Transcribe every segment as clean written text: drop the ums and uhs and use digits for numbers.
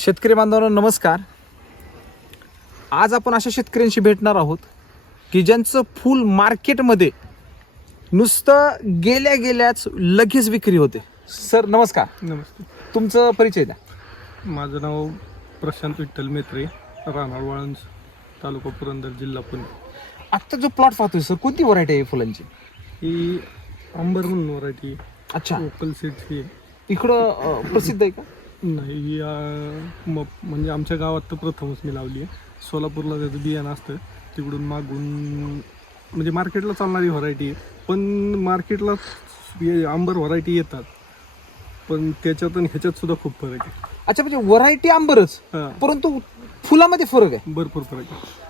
शेतकरी बांधवांनो नमस्कार. आज आपण अशा शेतकऱ्यांशी भेटणार आहोत की ज्यांचं फूल मार्केटमध्ये नुसतं गेल्याच लगेच विक्री होते. सर नमस्कार. नमस्ते. तुमचं परिचय द्या. माझं नाव प्रशांत विठ्ठल मेत्रे, राहणार वाळंज, तालुका पुरंदर, जिल्हा पुणे. आत्ता जो प्लॉट पाहतोय सर, कोणती व्हरायटी आहे फुलांची? ही अंबर म्हणून व्हरायटी. अच्छा, लोकल सीड्स ही इकडं प्रसिद्ध आहे का? नाही, ही म्हणजे आमच्या गावात तर प्रथमच मी लावली आहे. सोलापूरला त्याचं बियाणं असतं, तिकडून मागून म्हणजे मार्केटला चालणारी व्हरायटी आहे. पण मार्केटला आंबर व्हरायटी येतात, पण त्याच्यात आणि ह्याच्यात सुद्धा खूप फरक आहे. अच्छा, म्हणजे व्हरायटी आंबरच, हां, परंतु फुलामध्ये फरक आहे. भरपूर फरक आहे.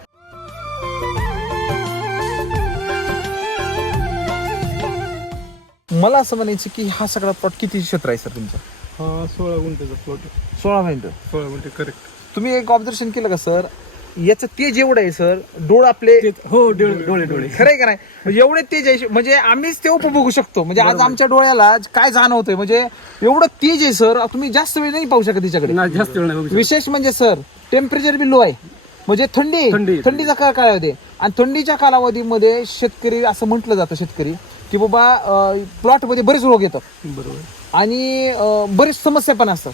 मला असं म्हणायचं की हा सगळा प्लॉट किती क्षेत्र आहे सर तुमचा? हा 16 गुंठ्याचा प्लॉट आहे. 16 मिनिटं. 16 गुंठे करेक्ट. तुम्ही एक ऑब्झर्वेशन केलं का सर? याचं तेज एवढं आहे सर, डोळ आपले हो, डोळे खरं आहे का नाही? म्हणजे एवढे तेज आहे, म्हणजे आम्हीच ते उपभोगू शकतो. म्हणजे आज आमच्या डोळ्याला काय जाणवतंय, म्हणजे एवढं तेज आहे सर. तुम्ही जास्त वेळ नाही पाहू शकत तिच्याकडे. नाही, जास्त वेळ नाही बघू शकत. विशेष म्हणजे सर टेम्परेचर बी लो आहे, म्हणजे थंडीचा कालावधी. आणि थंडीच्या कालावधीमध्ये शेतकरी असं म्हटलं जातं, शेतकरी की बाबा प्लॉट मध्ये बरेच रोग येतात बरोबर आणि बरेच समस्या पण असतात.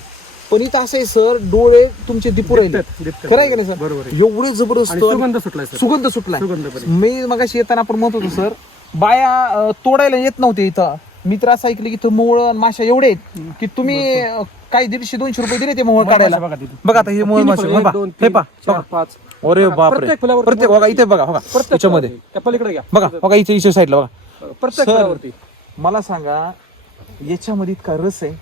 पण इथं असं आहे सर, डोळे तुमचे दिपू राहिले. खरं आहे का नाही सर? बरोबर. एवढे जबरदस्त सुगंध सुटलाय सर. सुगंध सुटलाय. सुगंध पण. मी मगाशी येताना आपण म्हणत होतो सर, बाया तोडायला येत नव्हते इथं. मी तर असं ऐकलं की इथं मोळ आणि माशा एवढे आहेत की तुम्ही काही 150-200 रुपये दिले ते मोळ काढायला. बघा आता हे मोळ मासे, हे पहा, 4, 5. अरे बापरे, प्रत्येक बघा इथे बघा, त्याच्यामध्ये त्या पलीकडे घ्या. बघा इथे साईडला बघा. प्रत्येक सर, फुलावरती. मला सांगा, याच्यामध्ये इतका रस आहे,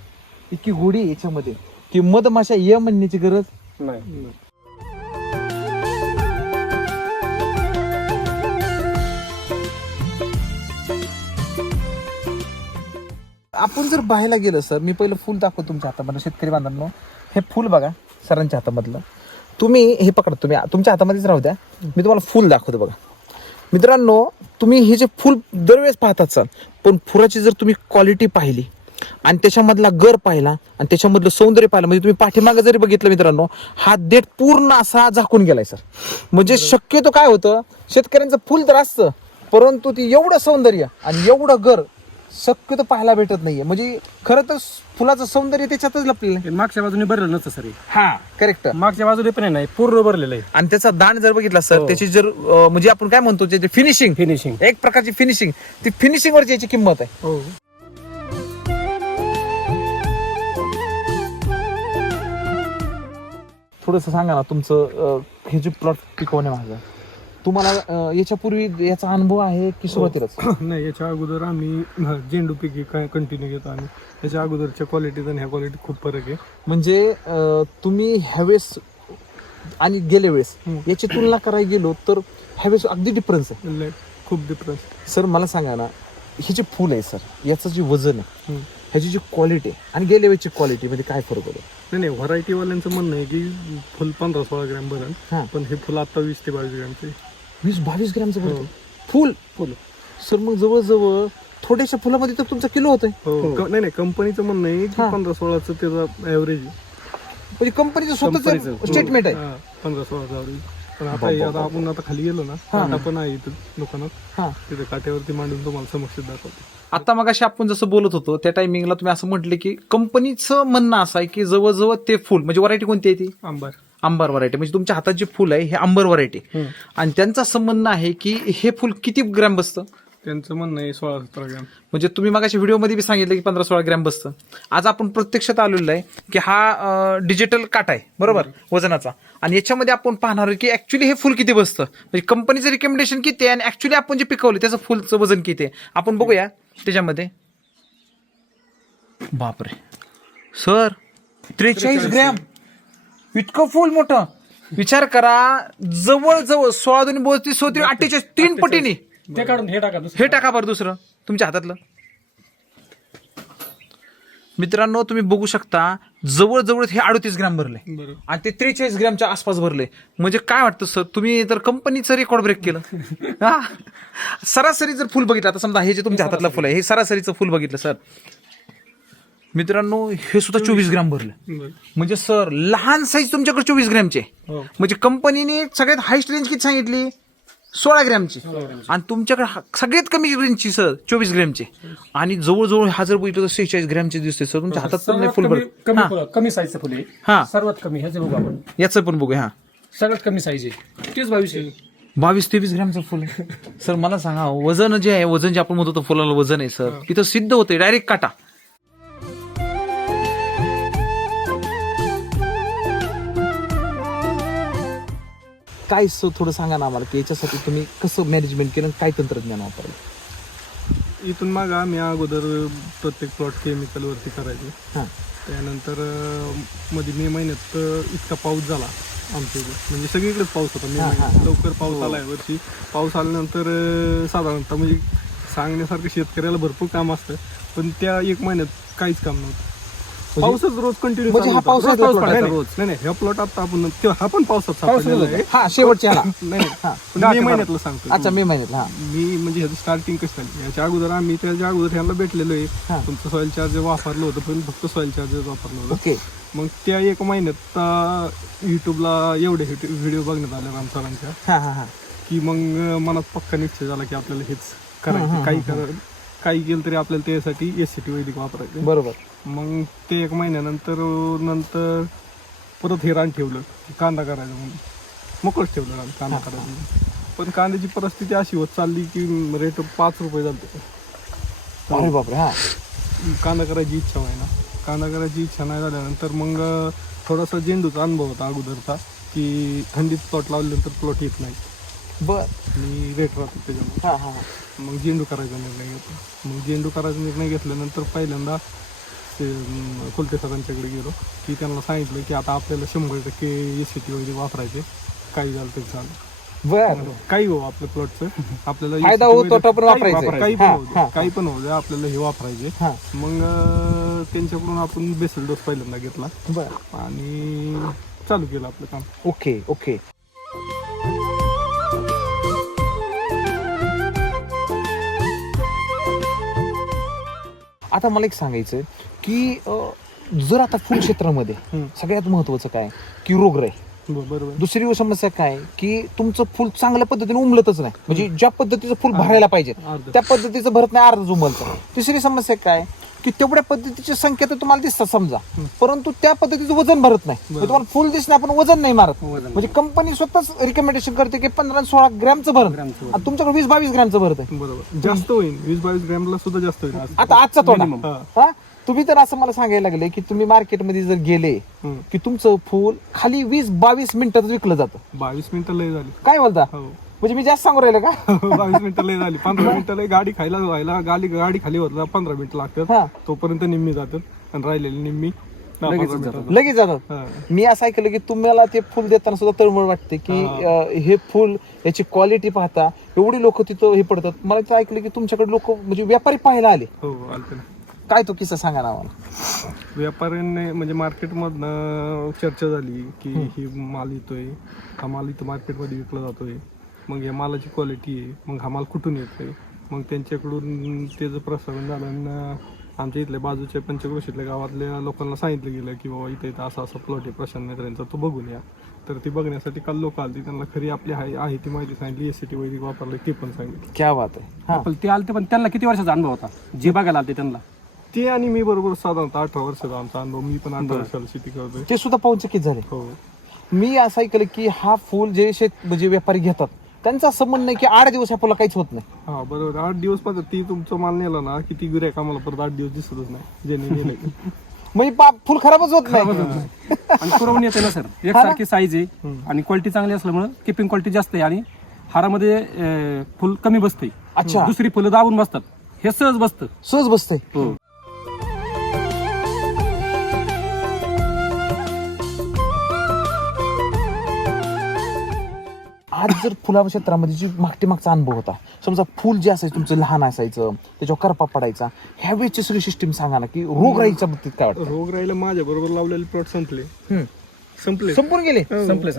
इतकी गोडी आहे याच्यामध्ये की मधमाशा ये म्हणण्याची गरज नाही. आपण जर पाहायला गेलं सर, मी पहिलं फुल दाखवतो तुमच्या हातामधलं. शेतकरी बांधवांनो, हे फुल बघा सरांच्या हातामधलं. तुम्ही हे पकडा, तुम्ही तुमच्या हातामध्येच राहू द्या, मी तुम्हाला फुल दाखवतो. बघा मित्रांनो, तुम्ही हे जे फुल दरवेळेस पाहतात सर, पण फुलाची जर तुम्ही क्वालिटी पाहिली आणि त्याच्यामधला गर पाहिला आणि त्याच्यामधलं सौंदर्य पाहिलं, म्हणजे तुम्ही पाठीमागे जरी बघितलं मित्रांनो, हा देठ पूर्ण असा झाकून गेलाय सर. म्हणजे शक्यतो काय होतं, शेतकऱ्यांचं फुल तर असतं, परंतु ती एवढं सौंदर्य आणि एवढं गर शक्यतो पाहायला भेटत नाहीये. म्हणजे खरं तर फुलाचं सौंदर्य त्याच्यातच लपलेलं आहे. मागच्या बाजूने भरलेलं नसतं सर. हा करेक्ट. मागच्या बाजूने पण नाही, पूर्ण भरलेलं आहे. आणि त्याचा दाण जर बघितला सर, त्याची जर म्हणजे आपण काय म्हणतो, त्याची फिनिशिंग, एक प्रकारची फिनिशिंग, ती फिनिशिंग वरची याची किंमत आहे. हो. थोडंसं सांगा ना तुमचं हे जे प्लॉट पिकवण्यामागं तुम्हाला याच्यापूर्वी याचा अनुभव आहे की सुरुवातीलाच? नाही, याच्या अगोदर आम्ही झेंडू पिकी कंटिन्यू घेतो आणि याच्या अगोदरच्या क्वालिटीत आणि ह्या क्वालिटीत खूप फरक आहे. म्हणजे तुम्ही ह्यावेळेस आणि गेल्या वेळेस याची तुलना करायला गेलो तर ह्यावेळेस अगदी डिफरन्स आहे. खूप डिफरन्स. सर मला सांगा ना, हे जे फुल आहे सर, याचं जे वजन आहे, ह्याची जी क्वालिटी आहे आणि गेल्या वेळेची क्वालिटी मध्ये काय फरक होतो? नाही, व्हरायटीवाल्यांचं म्हणणं आहे की फुल 15-16 ग्रॅम भरण, पण हे फुल आता 20 ते 22 ग्रॅमचे. 20-22 ग्रॅमचं भरतो फुल. सर मग जवळजवळ थोड्याशा फुलामध्ये तर तुमचा किलो होतोय. नाही, कंपनीचं म्हणणं आहे की 15-16चं त्याचा ऍव्हरेज आहे. म्हणजे कंपनीचं स्वतःच स्टेटमेंट आहे 15-16चं ऍव्हरेज. पण आता आपण खाली गेलो ना, काटा पण आहे इथं दुकानात, तिथे काट्यावरती मांडून तुम्हाला समक्ष दाखवतो. आता मग आपण जसं बोलत होतो त्या टायमिंगला तुम्ही असं म्हटले की कंपनीचं म्हणणं असं आहे की जवळजवळ ते फुल, म्हणजे व्हरायटी कोणती आहे ती? आंबर व्हरायटी. म्हणजे तुमच्या हातात जे फुल आहे हे आंबर व्हरायटी, आणि त्यांचं असं म्हणणं आहे की हे फुल किती ग्रॅम बसतं? त्यांचं म्हणणं आहे 16-17 ग्रॅम. म्हणजे तुम्ही मागाशी व्हिडिओमध्ये बी सांगितलं की 15-16 ग्रॅम बसतं. आज आपण प्रत्यक्षात आलेलो आहे की हा डिजिटल काटा आहे बरोबर वजनाचा, आणि याच्यामध्ये आपण पाहणार की ऍक्च्युली हे फुल किती बसतं, म्हणजे कंपनीचं रिकमेंडेशन किती आहे आणि ऍक्च्युली आपण जे पिकवलं त्याचं फुलचं वजन किती आहे आपण बघूया त्याच्यामध्ये. बापरे सर, 43 ग्रॅम, इतकं फुल मोठं. विचार करा, जवळजवळ 16-32-38 3 पटीने. ते काढून हे टाका बरं दुसरं तुमच्या हातातलं. मित्रांनो तुम्ही बघू शकता, जवळजवळ हे 38 ग्रॅम भरले आणि ते 43 ग्रॅमच्या आसपास भरले. म्हणजे काय वाटतं सर, तुम्ही तर कंपनीचं रेकॉर्ड ब्रेक केलं. सरासरी जर फुल बघितलं, आता समजा हे जे तुमच्या हातातलं फुल आहे हे सरासरीचं फुल बघितलं सर, मित्रांनो हे सुद्धा 24 ग्रॅम भरलं. बरं. म्हणजे सर लहान साईज तुमच्याकडे 24 ग्रॅमचे, हो. म्हणजे कंपनीने सगळ्यात हायस्ट रेंज किती सांगितली 16 ग्रॅमची, आणि तुमच्याकडे सगळ्यात कमी रेंजची सर 24 ग्रॅमची, आणि जवळजवळ हा जर बघितलं तर 46 ग्रॅमची दिसते सर. तुमच्या हातात पण नाही फुल भर. कमी साईजचं फुल आहे. हा सर्वात कमी ह्याचं बघू आपण. याचं पण बघूया. हा सगळ्यात कमी साईज आहे तेच 22 आहे. 22-23 ग्रॅमचं फुल आहे. सर मला सांगा वजन जे आहे, वजन जे आपण म्हणतो फुलाला वजन आहे सर, इथं सिद्ध होते डायरेक्ट काटा. काय सर थोडं सांगा ना आम्हाला की याच्यासाठी तुम्ही कसं मॅनेजमेंट केलं, काय तंत्रज्ञान वापरलं? इथून माग आम्ही अगोदर प्रत्येक प्लॉट केमिकलवरती करायचे. हां त्यानंतर मध्ये मे महिन्यात इतका पाऊस झाला आमच्या इथे, म्हणजे सगळीकडेच पाऊस होता मे हा, महिन्यात. हा. लवकर पाऊस आला आहे वर्षी. पाऊस आल्यानंतर साधारणतः म्हणजे सांगण्यासारखं शेतकऱ्याला भरपूर काम असतं, पण त्या एक महिन्यात काहीच काम नव्हतं. पाऊसच रोज कंटिन्यू म्हणजे हा पावसाळ्यातला plot आहे? नाही हा प्लॉट आता आपण हा पण पावसात सापडलेला आहे. हा शेवटच्या ह्याला. नाही हा. पण मे महिन्यातलं सांगतो. अच्छा मे महिन्यात. हा मी म्हणजे ह्याची स्टार्टिंग कशी झाली याच्या अगोदर आम्ही त्याच्या अगोदर ह्याला भेटलेलो हा. आहे. तुमचं सॉइल चार्जर वापरलं होतं, पण फक्त सॉइल चार्जर वापरलं होतं. ओके. मग त्या एक महिन्यात युट्यूबला एवढे व्हिडिओ बघण्यात आले राम सरांच्या, हा हा हा की मग मनात पक्का निश्चय झाला की आपल्याला हेच करायचं. काही केलं तरी आपल्याला त्यासाठी SCT वैदिक वापरायचं. बरोबर. मग ते एक महिन्यानंतर परत हे रान ठेवलं कांदा करायचं म्हणून, मोकळंच ठेवलं रान कांदा करायचं. पण कांद्याची परिस्थिती अशी होत चालली की रेट 5 रुपये झाले. अरे बापरे. हा कांदा करायची इच्छा व्हायना. कांदा करायची इच्छा नाही झाल्यानंतर मग थोडासा झेंडूचा अनुभव होता अगोदरचा, की थंडीत प्लॉट लावल्यानंतर प्लॉट येत नाही बर. आणि रेट राहतो त्याच्यामुळे. हा हा हा मग झेंडू करायचा निर्णय घेतला. मग झेंडू करायचा निर्णय घेतल्यानंतर पहिल्यांदा ते कुलते सरांच्याकडे गेलो, की त्यांना सांगितलं की आता आपल्याला 100% SCT वगैरे वापरायचे, काही झालं तरी चालेल. बर. काही हो आपल्या प्लॉटचं आपल्याला फायदा SCT हो, वगैरे तोटा पण काही वापरायचं. काही हा, पण होऊ द्या, हा. काही पण होऊ द्या, आपल्याला हे वापरायचे. हा. मग त्यांच्याकडून आपण बेसल डोस पहिल्यांदा घेतला बर. आणि चालू केलं आपलं काम. Okay okay. आता मला एक सांगायचं की जर आता फुल क्षेत्रामध्ये सगळ्यात महत्वाचं काय की रोगराई. बरोबर. दुसरी समस्या काय की तुमचं फुल चांगल्या पद्धतीने उमलतच नाही, म्हणजे ज्या पद्धतीचं फुल भरायला पाहिजे अर्ध. त्या पद्धतीचं भरत नाही, अर्धच उमलतं. तिसरी समस्या काय की तेवढ्या पद्धतीची संख्या तर तुम्हाला दिसतात समजा, परंतु त्या पद्धतीचं वजन भरत नाही. म्हणजे तुम्हाला फुल दिसणार पण वजन नाही मारत. म्हणजे कंपनी स्वतःच रिकमेंडेशन करते की 15-16 ग्रॅमचं भरत, आणि तुमच्याकडे 20-22 ग्रॅमचं भरत आहे. बरोबर. जास्त होईल 20-22 ग्रॅमला सुद्धा जास्त होईल. आता आजचा तोडा. हा. हा तुम्ही तर असं मला सांगायला लागले की तुम्ही मार्केटमध्ये जर गेले की तुमचं फुल खाली 20-22 मिनिटात विकलं जातं. 22 मिनिटं लय झाली. काय बोलता? हो. म्हणजे मी जास्त सांगू राहिले का? 22 मिनिटं लय झाली. 15 मिनिटं लय गाडी खायला व्हायला गाडी खाली होता 15 मिनिटं हा. लागतात. तोपर्यंत निम्मी जातात आणि राहिलेली निम्मी 10-15 मिनिटात. लगेच जातात. हा. मी असं ऐकलं की तुम्हाला ते फुल देताना सुद्धा तळमळ वाटते की हे फुल याची क्वालिटी पाहता एवढी लोक तिथं हे पडतात. मला ते ऐकलं की तुमच्याकडे लोक म्हणजे व्यापारी पाहायला आले. हो आलते ना. काय तो किस्सा सांगा ना आम्हाला. व्यापाऱ्यांनी म्हणजे मार्केटमधनं चर्चा झाली की ही माल येतोय, हा माल इथं मार्केटमध्ये विकला जातोय, मग या मालाची क्वालिटी आहे, मग हा माल कुठून येतोय. मग त्यांच्याकडून त्याचं प्रसारण झालं आणि आमच्या इथल्या बाजूच्या पंचक्रोशीतल्या गावातल्या लोकांना सांगितलं गेलं की बाबा इथं असा प्लॉट आहे प्रशांत मित्रांचा, तो बघून या. तर ती बघण्यासाठी काल लोक आली, त्यांना खरी आपली आहे ती माहिती सांगितली, SCT वैदिक वापरलं ते पण सांगितलं. क्या बात आहे. हा पण ते आलते, पण त्यांना किती वर्षाचा अनुभव होता जे बघायला आलते त्यांना? ते आणि मी बरोबर साधारणतः 18 वर्षाचा आमचा अनुभव. मी पण 18 वर्षाला शेती करतोय. ते सुद्धा पाहून चकित झाले. हो. मी असं ऐकलं की हा फुल जे म्हणजे व्यापारी घेतात त्यांचं असं म्हणणं आहे की 8 दिवस या फुला काहीच होत नाही. हा बरोबर. 8 दिवस पाहतात ती तुमचा माल नेला ना की ती गिऱ्हाईक आम्हाला परत 8 दिवस दिसतच नाही ज्यांनी नेलं. म्हणजे फुल खराबच होत नाही. आणि पुरवून येते ना सर, एकसारखी साईज आहे आणि क्वालिटी चांगली असल्यामुळे किपिंग क्वालिटी जास्त आहे आणि हारामध्ये फुल कमी बसते. अच्छा. दुसरी फुलं दाबून बसतात, हे सहज बसतं. सहज बसते. हो. आज जर फुला क्षेत्रामध्ये जी मागचा अनुभव होता, समजा फुल जे असायचं तुमचं लहान असायचं त्याच्यावर करपा पडायचा, ह्यावेळेची सगळी सिस्टीम सांगा ना की रोगराईच्या बाबतीत काय वाटतं? रोग राहिला माझ्या बरोबर लावलेले प्लॉट संपले. संपून गेले. संपले.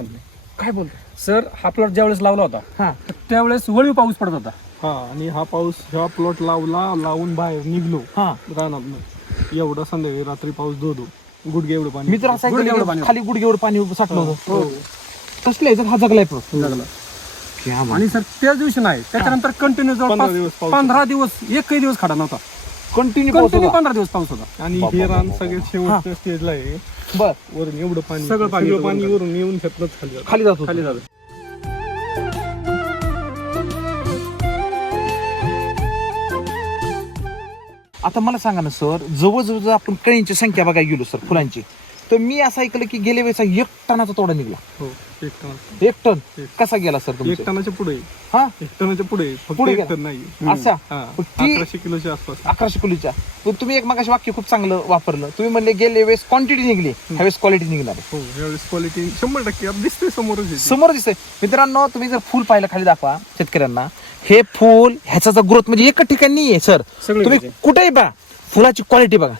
काय बोलतो सर हा प्लॉट ज्यावेळेस लावला होता हा तर त्यावेळेस वळीव पाऊस पडत होता. हा आणि हा पाऊस ह्या प्लॉट लावून बाहेर निघलो हा रानात एवढा संध्याकाळी रात्री पाऊस धो गुडघे एवढं पाणी. मी तर असं ऐकलं गुडघेएवढं की पाणी खाली गुडघेएवढं पाणी साठलं होतं. हो. कसलं याच्यात हा जगलाय पण. जगला. आणि सर त्याच दिवशी नाही, त्याच्यानंतर कंटिन्यू 15 दिवस पाऊस 15 दिवस एकही दिवस खडा नव्हता. कंटिन्यू कंटिन्यू 15 दिवस पाऊस होता. आणि हे रान सगळ्यात शेवटच्या स्टेजला आहे. बर वरून एवढं पाणी सगळं पाणी येतं पाणी वरून येऊन घेतलंच खाली जातं. खाली जात होतं. खाली झालं. आता मला सांगा ना सर, जवळजवळ जर आपण कळींची संख्या बघायला गेलो सर फुलांची, तर मी असं ऐकलं की गेल्या वेळेचा 1 टनाचा तोडा निघला. हो 1 टन. 1 टन कसा गेला सर 1 तुमचा? टनाच्या पुढे. हा 1 टनाच्या पुढे फक्त पुढे 1 गेला. टन नाही. असा हा. पण ती 1100 किलोच्या आसपास. 1100 किलोच्या. पण तुम्ही एक मगाशी वाक्य खूप चांगलं वापरलं. तुम्ही म्हणले गेल्या वेळेस क्वांटिटी निघली, ह्यावेळेस क्वालिटी निघणार आहे. हो यावेळेस क्वालिटी 100% आता दिसते समोरच आहे. समोर दिसतंय. मित्रांनो तुम्ही जर फुल पाहिलं खाली दाखवा शेतकऱ्यांना, हे फुल ह्याचा ग्रोथ म्हणजे एका ठिकाणी नाही आहे सर. तुम्ही कुठेही पहा फुलाची क्वालिटी बघा.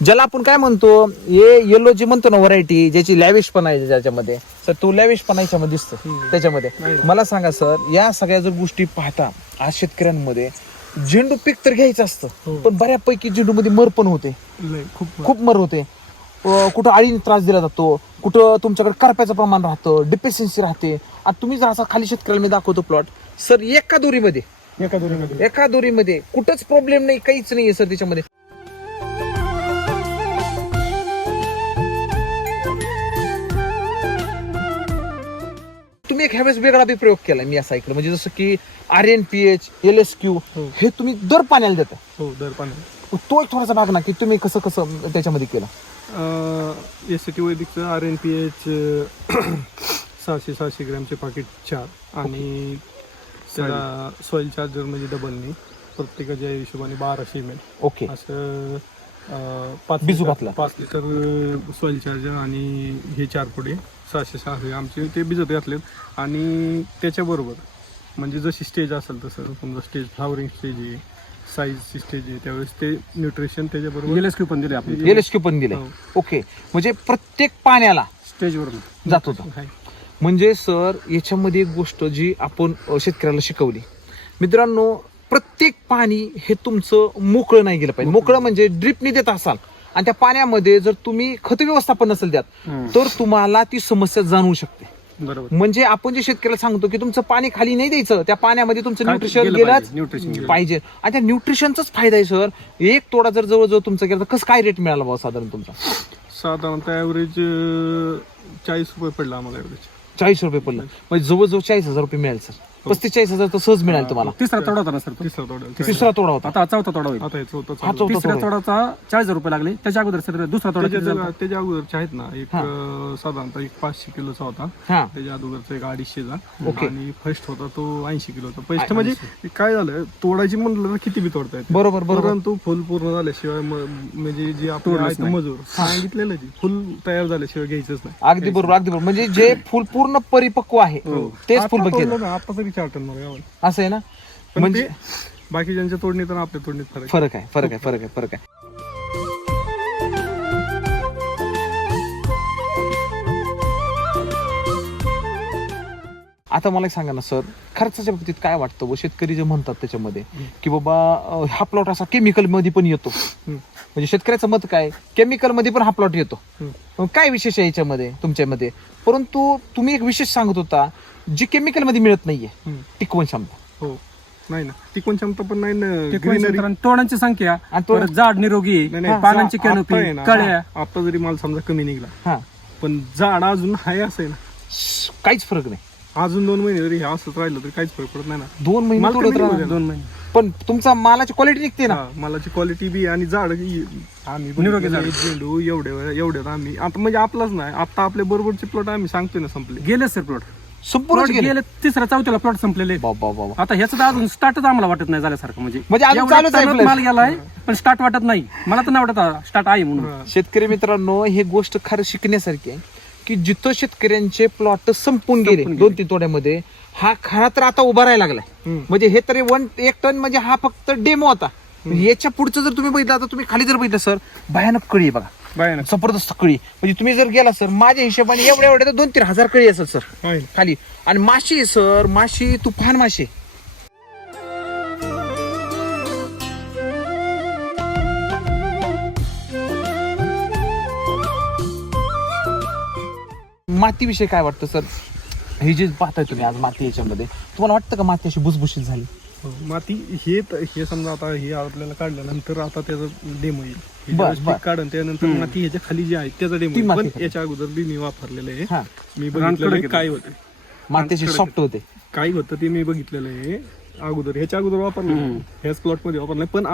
ज्याला आपण काय म्हणतो, हे येलो जे म्हणतो ना व्हरायटी, ज्याची लॅविशपणा आहे ज्याच्यामध्ये, सर तो लॅविशपणा याच्यामध्ये दिसतो त्याच्यामध्ये. मला सांगा सर, या सगळ्या जर गोष्टी पाहता आज शेतकऱ्यांमध्ये झेंडू पीक तर घ्यायचं असतं, पण बऱ्यापैकी झेंडू मध्ये मर पण होते, लय, खूप खूप मर होते. कुठं आळीने त्रास दिला जातो, कुठं तुमच्याकडे करप्याचं प्रमाण राहतं, डिफिशियन्सी राहते. आता तुम्ही जर असा खाली शेतकऱ्याला मी दाखवतो प्लॉट सर, एका दोरीमध्ये कुठंच प्रॉब्लेम नाही, काहीच नाहीये सर त्याच्यामध्ये. तुम्ही एक ह्यावेळेस वेगळा बी प्रयोग केला मी असं ऐकलं, म्हणजे जसं की RNPH, LSQ हे तुम्ही दर पाण्याला देता. हो दर पाणी. तो एक थोडासा भाग ना की तुम्ही कसं त्याच्यामध्ये केलं. SCT वैदिकचं RNPH 600 ग्रॅमचे पाकिट 4 आणि त्याला सॉइल चार्जर म्हणजे डबलनी प्रत्येकाच्या हिशोबाने 1200 ml ओके असं 5 बिजू घातला. 5 लिटर सॉइल चार्जर आणि हे 4 पुढे 600 आमचे ते भिजत घातलेत. आणि त्याच्याबरोबर म्हणजे जशी स्टेज असेल तसं, समजा स्टेज फ्लावरिंग स्टेज आहे, साईजची स्टेज आहे, त्यावेळेस ते न्यूट्रिशन त्याच्याबरोबर LSQ पण दिले आपण LSQ पण दिले. ओके, म्हणजे प्रत्येक पाण्याला स्टेजवरून जात होतं. म्हणजे सर याच्यामध्ये एक गोष्ट जी आपण शेतकऱ्याला शिकवली मित्रांनो, प्रत्येक पाणी हे तुमचं मोकळं नाही गेलं पाहिजे. मोकळं म्हणजे ड्रिपनी देत असाल आणि त्या पाण्यामध्ये जर तुम्ही खत व्यवस्थापन नसेल त्यात, तर तुम्हाला ती समस्या जाणवू शकते. बरोबर. म्हणजे आपण जे शेतकऱ्याला सांगतो की तुमचं पाणी खाली नाही द्यायचं, त्या पाण्यामध्ये तुमचं न्यूट्रिशन गेलंच पाहिजे. आणि त्या न्यूट्रिशनचाच फायदा आहे सर. एक तोडा जर जवळजवळ तुमचा गेला तर कसं काय रेट मिळाला बाबा साधारण तुमचा? साधारणतः ॲव्हरेज 40 रुपये पडला आम्हाला. ॲव्हरेज 40 रुपये पडलं, म्हणजे जवळजवळ 40,000 रुपये मिळाल सर. 35-40,000 तर सहज मिळाल तुम्हाला. तिसरा तोडा होता ना सर तो? तिसरा तोडा. तिसरा तोडा होता. आता चौथा तोडा होईल. आता हे चौथा हा चालू. चौथा तिसऱ्या तोडा. तोडाचा 40,000 रुपये लागले. त्याच्या अगोदर सर दुसरा तोडा किती झाला? त्याच्या अगोदरचे आहेत ना, एक साधारणतः एक 500 किलोचा होता. हा त्याच्या अगोदरचा एक 250चा. ओके. आणि फर्स्ट होता तो 80 किलोचा. फर्स्ट म्हणजे काय झालं, तोडायची म्हणलं तर किती बी तोडता येते, बरोबर बरोबर. परंतु फुल पूर्ण झाल्याशिवाय म्हणजे जे आपले मजूर सांगितलेलं जी फुल तयार झाल्याशिवाय घ्यायचंच नाही. अगदी बरोबर अगदी बरोबर. म्हणजे जे फुल पूर्ण परिपक्व आहे तेच फुल बघितलं तोडलं ना, आता तरी 4 टन मला यावं. असं आहे ना. पण म्हणजे ते बाकीच्यांच्या तोडणीत आणि आपल्या तोडणीत फरक आहे. फरक आहे. आता मला एक सांगा ना सर, खर्चाच्या बाबतीत काय वाटतं व शेतकरी जे म्हणतात त्याच्यामध्ये की बाबा हा प्लॉट असा केमिकल मध्ये पण येतो, म्हणजे शेतकऱ्याचं मत काय, केमिकल मध्ये पण हा प्लॉट येतो, काय विशेष आहे याच्यामध्ये तुमच्यामध्ये? परंतु तुम्ही एक विशेष सांगत होता जी केमिकल मध्ये मिळत नाहीये, टिकवण क्षमता. हो नाही ना, टिकवण क्षमता पण नाही ना, ग्रीनरी ग्रीनरी तोडांची संख्या, आणि तोड- परत झाड निरोगी, नाही, नाही. पानांची आता कॅनोपी, आहे ना, कळ्या. आता जरी माल समजा कमी निघला, हा पण झाड अजून आहे असं आहे ना, काहीच फरक नाही. अजून 2 महिने जरी हे असंच राहिलं तरी काहीच फरक पडत नाही ना. 2 महिने माल तोडत कमी राहा. निघू द्या. 2 महिने. पण तुमचा मालाची क्वालिटी निघते ना. हा, मालाची क्वालिटी बी आणि झाड आम्ही निरोगी बघितलेलं झाड. झेंडू एवढ्यात आम्ही आता म्हणजे आपलाच नाही, आता आपल्या बरोबरचे प्लॉट आम्ही सांगतोय ना संपले. गेले सर प्लॉट. संपूर्ण प्लॉट गेले, तिसरा चौथ्याला प्लॉट संपलेले. बाबा आता ह्याचं तर अजून स्टार्टच आम्हाला वाटत नाही झाल्यासारखं. म्हणजे अजून एवढा चालूच आहे चांगला आपलं. माल गेलाय पण स्टार्ट वाटत नाही. मला तर नाही वाटत स्टार्ट आहे म्हणून. शेतकरी मित्रांनो, हे गोष्ट खरं शिकण्यासारखी आहे की जिथं शेतकऱ्यांचे प्लॉट संपून गेले 2-3 तोड्यामध्ये, हा खरा तर आता उभा राहायला लागलाय. म्हणजे हे तरी 1 टन म्हणजे हा फक्त डेमो होता. याच्या पुढचं जर तुम्ही बघितलं, आता तुम्ही खाली जर बघितलं सर, भयानक कळी आहे बघा, भयानक. जबरदस्त कळी. म्हणजे तुम्ही जर गेला सर, माझ्या हिशोबाने एवढ्या तर 2-3 हजार कळी असेल सर आहे. खाली. आणि माशी सर, माशी तुफान माशी. मातीविषयी काय वाटतं सर? हे जे पाहताय तुम्ही आज माती याच्यामध्ये, तुम्हाला वाटतं का माती अशी भुसभुशीत झाली? माती हे समजा आता हे आपल्याला काढल्यानंतर आता त्याचा डेमो येईल. हे बर, ज्यावेळेस बर. पीक काढून त्यानंतर माती ह्याच्या खाली जी आहे त्याचा डेमो ती येईल. माती पण याच्या अगोदर बी मी वापरलेलं आहे. हा, मी बघितलेलं आहे काय होतं, माती अशी सॉफ्ट होते. काय होतं ते मी बघितलेलं आहे अगोदर. ह्याच्या अगोदर वापरलं ह्याच प्लॉट मध्ये वापरलं, पण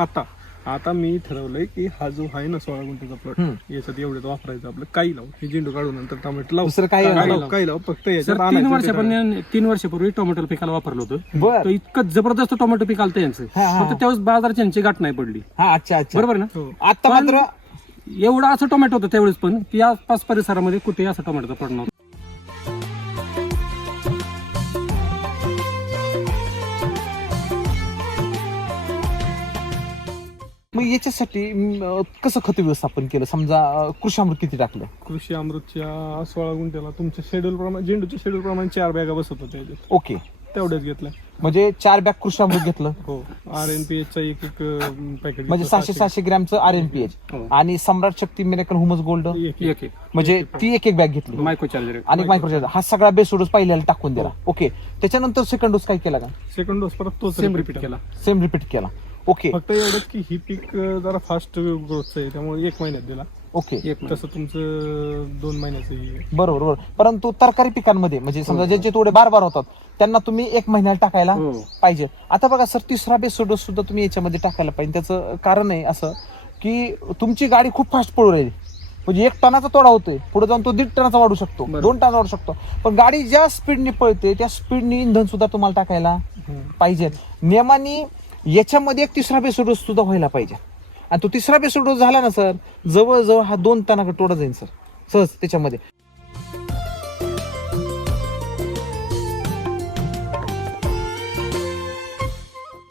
आता मी ठरवलंय की हा जो आहे ना 16 गुंठ्याचा प्लॉट, याच्यात एवढंच वापरायचं आपलं. काही लावू, हे झेंडू काढून नंतर टोमॅटो लावू, दुसरं काही काही लावू, फक्त सर याच्यात 3 वर्षापूर्वी टोमॅटो पिकाला वापरलं होतं. बर. तर इतकं जबरदस्त टोमॅटो पीक आलं यांचं, हा, हा. फक्त त्यावेळेस बाजाराची यांची गाठ नाही पडली. हा, अच्छा अच्छा. बरोबर ना? हो. आता पण मात्र एवढं असं टोमॅटो होतं त्यावेळेस पण की आसपास परिसरामध्ये कुठेही असं टोमॅटोचा प्लॉट नव्हता. मग याच्यासाठी कसं खत व्यवस्थापन केलं? समजा कृषी अमृत किती टाकलं? कृषी अमृतच्या 16 गुंठ्याला तुमच्या शेड्यूल प्रमाणे, झेंडूच्या शेड्यूल प्रमाणे 4 बॅगा बसत होत्या त्याच्यात. ओके, तेवढ्याच घेतल्या. म्हणजे 4 बॅग कृषी अमृत घेतलं, हो. RNPH चा एक पॅकेट म्हणजे 700 ग्रॅमचं RNPH हो. आणि सम्राट शक्ती मिरेकल ह्युमस गोल्ड एक म्हणजे ती एक बॅग घेतली मायक्रो चार्जर. आणि मायक्रोचार्जर हा सगळा बेस डोस पहिल्याला टाकून दिला. ओके, त्याच्यानंतर सेकंड डोस काय केला का? सेकंड डोस परत तोच सेम रिपीट केला. सेम रिपीट केला. ओके फक्त एवढंच की ही पीक जरा फास्ट ग्रोथचं आहे, त्यामुळे 1 महिन्यात दिला. ओके, तसं तुमचं 2 महिन्याचं आहे. बरोबर बरोबर. परंतु तरकारी पिकांमध्ये म्हणजे समजा ज्यांचे थोडे बार होतात त्यांना तुम्ही 1 महिन्याला टाकायला हो. पाहिजे. आता बघा सर, तिसरा बेस डोस सुद्धा तुम्ही याच्यामध्ये टाकायला पाहिजे. त्याचं कारण आहे असं की तुमची गाडी खूप फास्ट पळू राहिली, म्हणजे 1 टनाचा तोडा होतोय, पुढे जाऊन तो 1.5 टनाचा वाढू शकतो, 2 टनाचा वाढू शकतो. पण गाडी ज्या स्पीडने पळते त्या स्पीडने इंधन सुद्धा तुम्हाला टाकायला पाहिजे. नियमाने याच्यामध्ये एक तिसरा बेस डोस सुद्धा व्हायला पाहिजे. आणि तो तिसरा बेस डोस झाला ना सर, जवळजवळ हा 2 टनाकडे तोडा जाईल सर सहज त्याच्यामध्ये.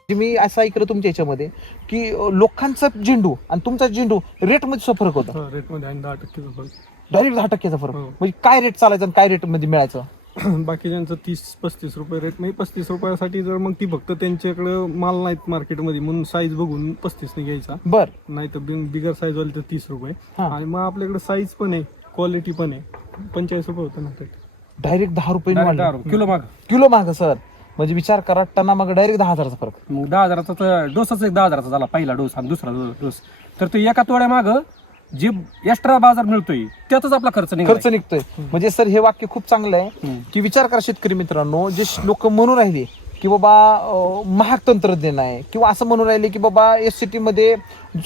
मी असं ऐकलं तुमच्या याच्यामध्ये की लोकांचा झेंडू आणि तुमचा झेंडू रेट मध्ये फरक होता, रेटमध्ये आणि 10% फरक. डायरेक्ट 10% फरक. हो. म्हणजे काय रेट चालायचा आणि काय रेट मध्ये मिळायचं? बाकीच्यांचं 30-35 रुपये रेट, म्हणजे 35 रुपयासाठी जर मग ती फक्त त्यांच्याकडं माल नाहीत मार्केटमध्ये म्हणून साईज बघून 35 ने घ्यायचा, बर. नाही तर बिगर साईज वाली तर 30 रुपये. हा. आणि मग आपल्याकडे साईज पण आहे, क्वालिटी पण आहे, 45 रुपये होतं ना ते. डायरेक्ट 10 रुपये किलो माग किलो माग सर. म्हणजे विचार करा, टना माग डायरेक्ट 10,000चा फरक. मग 10,000चा तर डोसच एक 10,000चा झाला, पहिला डोस आणि दुसरा डोस. तर तो एका तोड्या माग जे एक्स्ट्रा बाजार मिळतोय त्यातच आपला खर्च खर्च निघतोय. म्हणजे सर हे वाक्य खूप चांगलं आहे की विचार करा शेतकरी मित्रांनो, जे लोक म्हणून राहिले की बाबा महाग तंत्रज्ञान आहे किंवा असं म्हणून राहिले की बाबा SCT मध्ये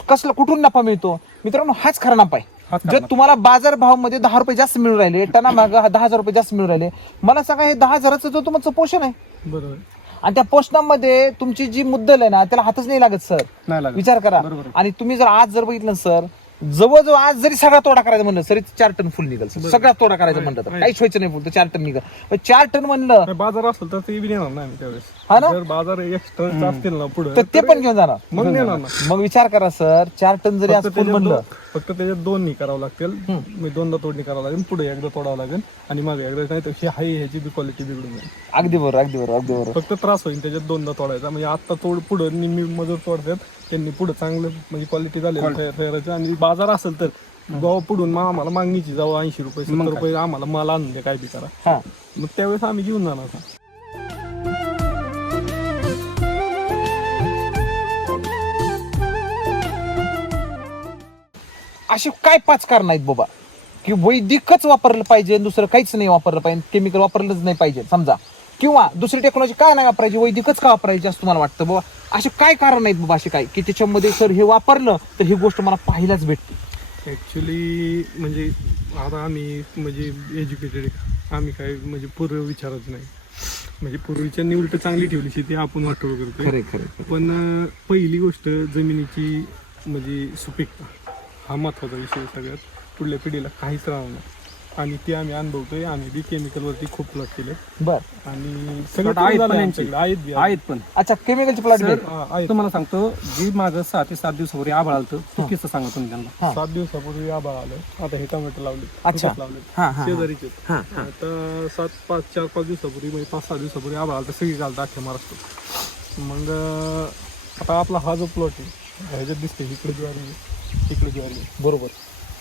कसला कुठून नफा मिळतो, मित्रांनो हाच खरा नफा आहे. जर तुम्हाला बाजार भावामध्ये 10 रुपये जास्त मिळून राहिले, टना माग 10,000 रुपये जास्त मिळून राहिले, मला सांगा हे 10,000चं जो तुमचं पोषण आहे बरोबर. आणि त्या पोषणामध्ये तुमची जी मुद्दल आहे ना त्याला हातच नाही लागत सर. नाही लागत. विचार करा. बरोबर आहे. आणि तुम्ही जर आज जर बघितलं सर, जवळजवळ आज जरी सगळा तोडा करायचं म्हणलं सर 4 टन फुल निघल. सगळा तोडा करायचं म्हणलं तर काहीच व्हायचं नाही, फुल तर 4 टन निघल. 4 टन म्हणलं काय बाजार असेल तर ते बी नेणार नाही त्यावेळेस. हा ना? जर बाजार एक्स्ट्रा असतील ना पुढे तर ते पण घेऊन जाणार. मग नेणार ना. मग विचार करा सर, 4 टन जरी आज फुल म्हणलं, फक्त त्याच्यात 2 करावं लागतील. मी 2दा तोडणी करावं लागेल, पुढे एकदा तोडावं लागेल आणि मग एकदा नाही तर ह्याची बी क्वालिटी बिघडून जाईल. अगदी बरोबर अगदी बरोबर अगदी बरोबर. फक्त त्रास होईल त्याच्यात 2दा तोडायचा. म्हणजे आता पुढे निम्मी मजूर तोडतात, त्यांनी पुढे चांगलं म्हणजे क्वालिटी झाली तयाराचं. आणि बाजार असेल तर गाव पुढून मग आम्हाला मागणीची जाऊ 80 रुपये 70 रुपये आम्हाला माल आणून द्या, काय बी करा. हा, मग त्यावेळेस आम्ही घेऊन जाणार. असे काय 5 कारण आहेत बाबा की वैदिकच वापरलं पाहिजे, दुसरं काहीच नाही वापरलं पाहिजे, केमिकल वापरलंच नाही पाहिजे समजा, किंवा दुसरी टेक्नॉलॉजी काय नाही वापरायची, वैदिकच का वापरायची असं तुम्हाला वाटतं बाबा? असे काय कारण आहेत बाबा, असे काय की त्याच्यामध्ये सर हे वापरलं तर ही गोष्ट मला पाहायलाच भेटते? ऍक्च्युली म्हणजे आता आम्ही म्हणजे एज्युकेटेड, आम्ही काय म्हणजे पूर्व विचारच नाही. म्हणजे पूर्वीच्या उलट चांगली ठेवली शेती आपण वाटोळ करतोय. खरे खरे. पण पहिली गोष्ट जमिनीची म्हणजे सुपीकता हा महत्वाचा विषय. सगळ्यात पुढल्या पिढीला काहीच राहणार नाही आणि ते आम्ही अनुभवतोय. आम्ही बी केमिकलवरती खूप प्लॉट केले बर. आणि सगळं आहेत झालं पण आमच्याकडे. आहेत पण अच्छा, केमिकलचे प्लॉट सर, आहेत. तुम्हाला सांगतो जी मागं 6 ते 7 दिवसापूर्वी आभाळ आलतं तो किस्सा सांगा तुम्ही त्यांना. 7 दिवसापूर्वी आभाळ आलं. आता हे टोमॅटो लावले, अच्छा. लावले हा, हा. शेजारीचे. हा, आता 4-5 दिवसापूर्वी म्हणजे 5-6 दिवसापूर्वी आभाळ आलं, सगळी घालतं अख्ख्या महाराष्ट्रात. मग आता आपला हा जो प्लॉट आहे ह्याच्यात दिसते इकडे ज्वारी आहे, इकडे ज्वारी आहे. बरोबर.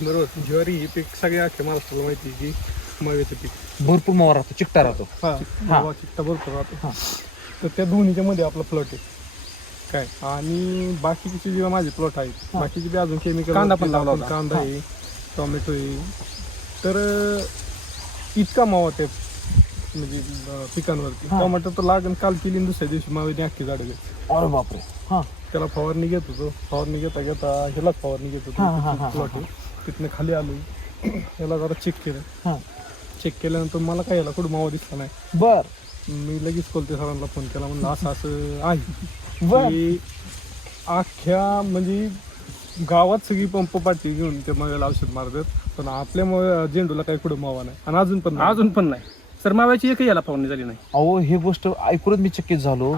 बरोबर. ज्वारी ही पीक सगळ्या अख्ख्या महाराष्ट्राला माहिती आहे की माव्याचं पीक. भरपूर मावा राहतो, चिकटा राहतो. मावा चिकटा भरपूर राहतो. तर त्या दोन्हीच्या मध्ये आपला प्लॉट आहे काय. आणि बाकीचे जे माझे प्लॉट आहेत बाकीचे बी अजून केमिकल कांदा पण लावला होता. कांदा आहे, टोमॅटो आहे. तर इतका मावा ते म्हणजे पिकांवरती. टोमॅटो तर लागण काल केली आणि दुसऱ्या दिवशी मावेने अख्खी झाड गेली. अरे बापरे. हा त्याला फवारणी घेत होतो. फवारणी घेता ह्यालाच फवारणी घेत होतो. प्लॉट आहे तिथनं खाली आलो, ह्याला जरा चेक केलं. चेक केल्यानंतर मला काय याला कुठं मावा दिसला नाही. बर. मी लगेच कोलते सरांना फोन केला, म्हणलं असं असं आहे बर. की अख्ख्या म्हणजे गावात सगळी पंप पाठी घेऊन ते माव्याला औषध मारतात, पण आपल्या झेंडूला काही कुठं मावा नाही. आणि अजून पण नाही सर, माव्याची एकही याला फवारणी झाली नाही. अहो हे गोष्ट ऐकूनच मी चकित झालो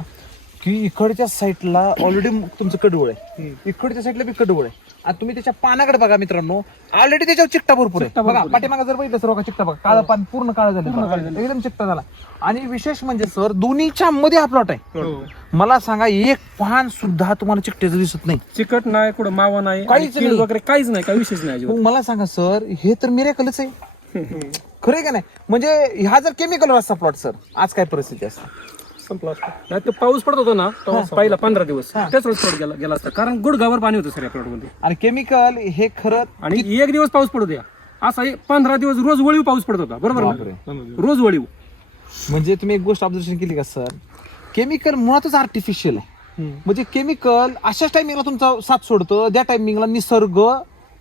की इकडच्या साईडला ऑलरेडी तुमचं कडवळ आहे, इकडच्या साईडला बी कडवळ आहे. आणि तुम्ही त्याच्या पानाकडे बघा मित्रांनो, ऑलरेडी त्याच्यावर चिकटा भरपूर आहे. बघा पाठीमागे जर बघितलं सर, चिकटा बघा, काळं पान पूर्ण काळं झालं, एकदम चिकटा झाला. आणि विशेष म्हणजे सर दोन्हीच्या मध्ये हा प्लॉट आहे. मला सांगा, एक पान सुद्धा तुम्हाला चिकट्याचं दिसत नाही, चिकट नाही, कुठं मावा नाही, काहीच नाही वगैरे काहीच नाही, काही विशेष नाही. मग मला सांगा सर, हे तर मिरेकलच आहे. खरं का नाही? म्हणजे ह्या जर केमिकल असता प्लॉट सर, आज काय परिस्थिती असते? संपला असतो. नाही तर पाऊस पडत होता ना पहिला 15 दिवस त्याच रोज प्लॉट गेला असता, कारण गुडघावर पाणी होतं सर या प्लॉट मध्ये. आणि केमिकल हे खरं. आणि एक दिवस पाऊस पडू द्या, असा 15 दिवस रोज वळीव पाऊस पडत होता, बरोबर ना? रोज वळीव. म्हणजे तुम्ही एक गोष्ट ऑब्झर्वेशन केली का सर, केमिकल मुळातच आर्टिफिशियल आहे. म्हणजे केमिकल अशाच टायमिंगला तुमचा साथ सोडतं, त्या टायमिंगला निसर्ग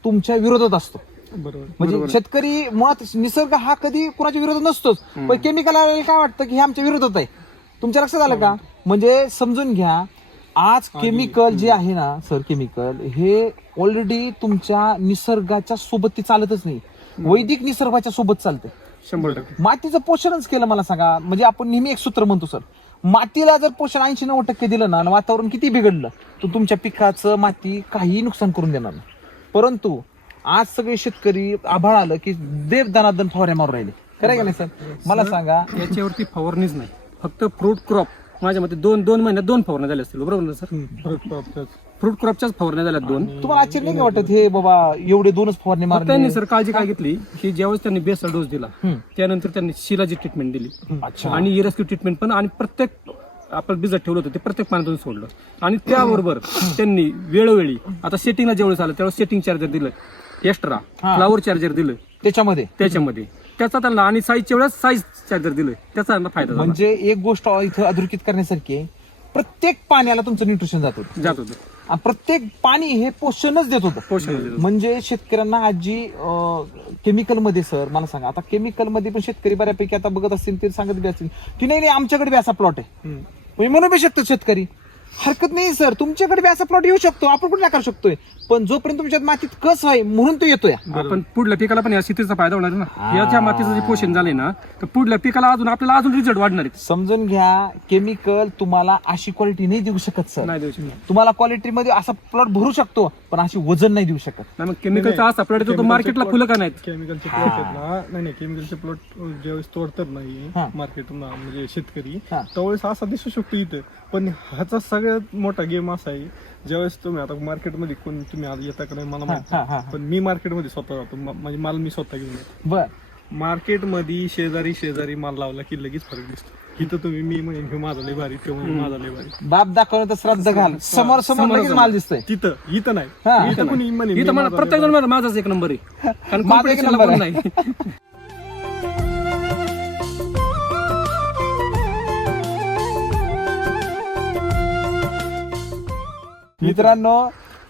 तुमच्या विरोधात असतो. बरोबर. म्हणजे शेतकरी मुळात निसर्ग हा कधी कुणाच्या विरोधात नसतोच, पण केमिकल काय वाटतं की हे आमच्या विरोधात आहे. तुमच्या लक्षात आलं का? म्हणजे समजून घ्या, आज केमिकल जे आहे ना सर, केमिकल हे ऑलरेडी तुमच्या निसर्गाच्या सोबत ती चालतच नाही, वैदिक निसर्गाच्या सोबत चालते. 100%. मातीचं पोषणच केलं. मला सांगा, म्हणजे आपण नेहमी एक सूत्र म्हणतो सर, मातीला जर पोषण 80-90% दिलं ना, वातावरण किती बिघडलं तर तुमच्या पिकाचं माती काही नुकसान करून देणार नाही. परंतु आज सगळे शेतकरी आभाळ आलं की देव दनादन फवाऱ्या मारून राहिले. खरं का नाही सर? मला सांगा, याच्यावरती फवारणीच नाही, फक्त फ्रूट क्रॉप माझ्या मते दोन महिन्यात 2 फवारण्या झाल्या असतील, बरोबर ना सर? फ्रूट क्रॉपच्याच फवारण्या झाल्या 2. तुम्हाला आश्चर्य नाही का वाटत हे बाबा एवढे 2च फवारणी मारले? त्यांनी सर काळजी काय घेतली की ज्यावेळेस त्यांनी बेसचा डोस दिला त्यानंतर त्यांनी शिलाची ट्रीटमेंट दिली आणि इरेस्क्यू ट्रीटमेंट पण, आणि प्रत्येक आपण भिजत ठेवलं होतं ते प्रत्येक पाण्यातून सोडलं. आणि त्याबरोबर त्यांनी वेळोवेळी आता सेटिंगला ज्यावेळेस आलं त्यावेळेस सेटिंग चार्जर दिलं, एक्स्ट्रा फ्लावर चार्जर दिलं त्याच्यामध्ये त्याचा त्यांना, आणि साईजच्या वेळेस साईज चार्जर दिलं, त्याचा त्यांना फायदा झाला. म्हणजे एक गोष्ट इथं अधोरेखित करण्यासारखी आहे, प्रत्येक पाण्याला तुमचं न्यूट्रिशन जात होतं. आणि प्रत्येक पाणी हे पोषणच देत होतं. पोषण. म्हणजे शेतकऱ्यांना आजी केमिकल मध्ये सर, मला सांगा, आता केमिकल मध्ये पण शेतकरी बऱ्यापैकी आता बघत असतील ते सांगत बी असतील की नाही आमच्याकडे बी असा प्लॉट आहे. म्हणजे म्हणू बी शकतो शेतकरी, हरकत नाही सर, तुमच्याकडे बी असा प्लॉट येऊ शकतो, आपण कुठे करू शकतोय, पण जोपर्यंत तुमच्यात मातीत कस आहे म्हणून तो येतोय. आपण पुढल्या पिकाला पण या शेतीचा फायदा होणार ना, याच्या मातीचं जे पोषण झालंय ना, तर पुढल्या पिकाला आपल्याला अजून रिझल्ट वाढणार आहे. समजून घ्या, केमिकल तुम्हाला अशी क्वालिटी नाही देऊ शकत सर. नाही देऊ शकत. तुम्हाला क्वालिटी मध्ये असा प्लॉट भरू शकतो, पण अशी वजन नाही देऊ शकत. नाही, मग केमिकलचा असा प्लॉट येतो मार्केटला फुलं का नाहीत? केमिकलचे प्लॉट आहेत ना, नाही केमिकलचे प्लॉट ज्यावेळेस तोडतात नाही मार्केट म्हणजे शेतकरी, त्यावेळेस असा दिसू शकतो इथं. पण ह्याचा सगळ्यात मोठा गेम असा आहे, ज्यावेळेस तुम्ही आता मार्केटमध्ये कोण तुम्ही आता येता का नाही मला माहिती नाही, पण मी मार्केटमध्ये स्वतः जातो, म्हणजे माल मी स्वतः घेऊन येतो. बर. मार्केटमध्ये शेजारी माल लावला की लगेच फरक दिसतो. इथं तुम्ही मी म्हणजे हे माझा लय भारी, ते माझा लय भारी, बाप दाखवणं तर श्रद्धा घाल, समोर लगेच माल दिसतोय. इथं नाही, इथं कोणी म्हणे इथं मला प्रत्येक जण माझाच एक नंबर आहे, कारण माझा एक competition नंबर ला कोण आहे. नाही. मित्रांनो,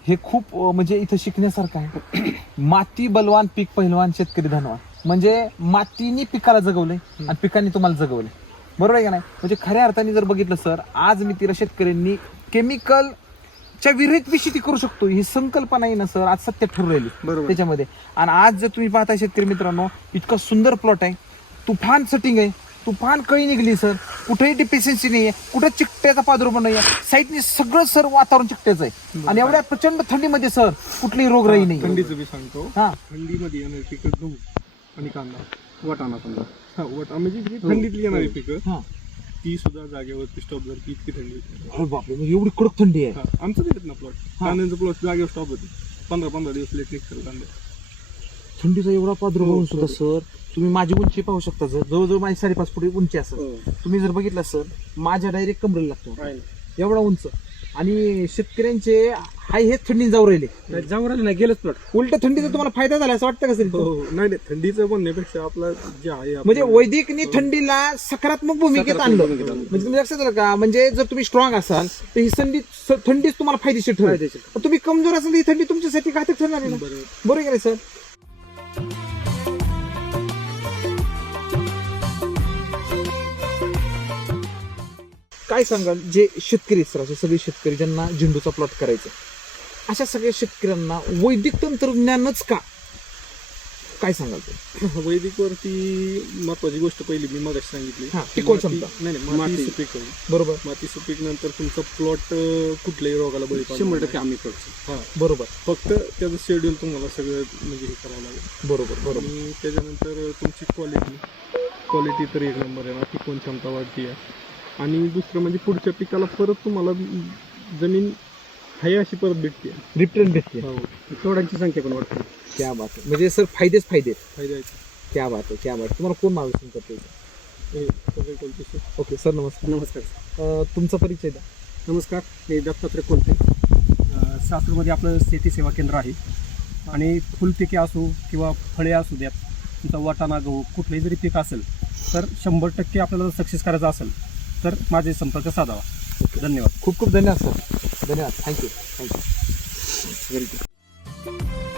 हे खूप म्हणजे इथं शिकण्यासारखं आहे. माती बलवान, पीक पहिलवान, शेतकरी धनवान. म्हणजे मातीने पिकाला जगवलंय आणि पिकांनी तुम्हाला जगवलंय, बरोबर आहे का नाही? म्हणजे खऱ्या अर्थाने जर बघितलं सर, आज मी तिला शेतकऱ्यांनी केमिकलच्या विरहित बी शेती करू शकतो ही संकल्पना आहे ना सर, आज सत्य ठरू राहिली त्याच्यामध्ये. आणि आज जर तुम्ही पाहताय शेतकरी मित्रांनो, इतका सुंदर प्लॉट आहे, तुफान सेटिंग आहे, तुफान कळी निघली सर, कुठेही डिफिशियन्सी नाहीये, कुठे चिकट्याचा प्रादुर्भाव नाहीये, साईडने सगळं सर वातावरण चिकट्याचं आहे. आणि एवढ्या प्रचंड थंडीमध्ये सर कुठलीही रोगराई नाही. थंडीचं मी सांगतो, हा, थंडीमध्ये येणारी पिकं गहू आणि कांदा, वाटाणा समजा, वटा म्हणजे जी थंडीतली येणारी पिकं ती सुद्धा जागेवरती स्टॉप झाली, इतकी थंडी होती. अरे बापरे, म्हणजे एवढी कडक थंडी आहे. आमचं देत ना प्लॉट, कांद्यांचं प्लॉट जागेवर स्टॉप होते, 15-15 दिवस लेट निघतं कांदे. थंडीचा एवढा प्रादुर्भाव होऊन सुद्धा सर तुम्ही माझी उंची पाहू शकता सर, जवळजवळ माझी 5.5 फूट उंची असेल. तुम्ही जर बघितलं सर माझ्या डायरेक्ट कमरेला लागतो एवढा उंच. आणि शेतकऱ्यांचे हाय हे थंडी जाऊ राहिले, जाऊ राहिले नाही गेलंच प्लॉट. उलट थंडीचा तुम्हाला फायदा झाला असं वाटतं का सर? नाही थंडीचं म्हणण्यापेक्षा आपला जे आहे म्हणजे वैदिकनी थंडीला सकारात्मक भूमिकेत आणलं. म्हणजे तुम्ही लक्षात आलं का, म्हणजे जर तुम्ही स्ट्रॉंग असाल तर ही थंडीच तुम्हाला फायदेशीर ठरेल. तुम्ही कमजोर असाल तर ही थंडी तुमच्यासाठी घातक ठरणार आहे ना. बरोबर आहे सर? काय सांगाल जे शेतकरी सर, असे सगळे शेतकरी ज्यांना झेंडूचा प्लॉट करायचा, अशा सगळ्या शेतकऱ्यांना वैदिक तंत्रज्ञानच का, काय सांगाल ते? वैदिक वरती महत्वाची गोष्ट पहिली मी मगाशी सांगितली, टिकवण क्षमता. नाही माती सुपीक होईल. बरोबर. माती सुपीक नंतर तुमचा प्लॉट कुठल्याही रोगाला बळी पडणार 100% आम्ही करतो. हा बरोबर. फक्त त्याचं शेड्यूल तुम्हाला सगळं म्हणजे हे करावं लागेल. बरोबर. आणि त्याच्यानंतर तुमची क्वालिटी तर एक नंबर आहे ना, टिकवण क्षमता वाढती आहे. आणि दुसरं म्हणजे पुढच्या पिकाला परत तुम्हाला जमीन हाय अशी परत भेटते, रिटर्न भेटते. तोडांची संख्या पण वाढते. क्या बात आहे. म्हणजे सर फायदेच फायदे. फायदा आहे. क्या बात आहे, क्या बात आहे. तुम्हाला कोण मार्गदर्शन करते? हे सगळे कोणते सर? ओके सर, नमस्कार. नमस्कार. तुमचा परिचय द्या. नमस्कार, मी दत्तात्रय कोलते. सासूरमध्ये आपलं शेती सेवा केंद्र आहे आणि फुलपिके असो किंवा फळे असू द्यात, तुमचा वाटाणा गहू कुठलंही जरी पीक असेल तर 100% आपल्याला सक्सेस करायचं असेल तर माझे संपर्क साधावा. धन्यवाद. खूप खूप धन्यवाद सर. धन्यवाद. थँक्यू. Very good.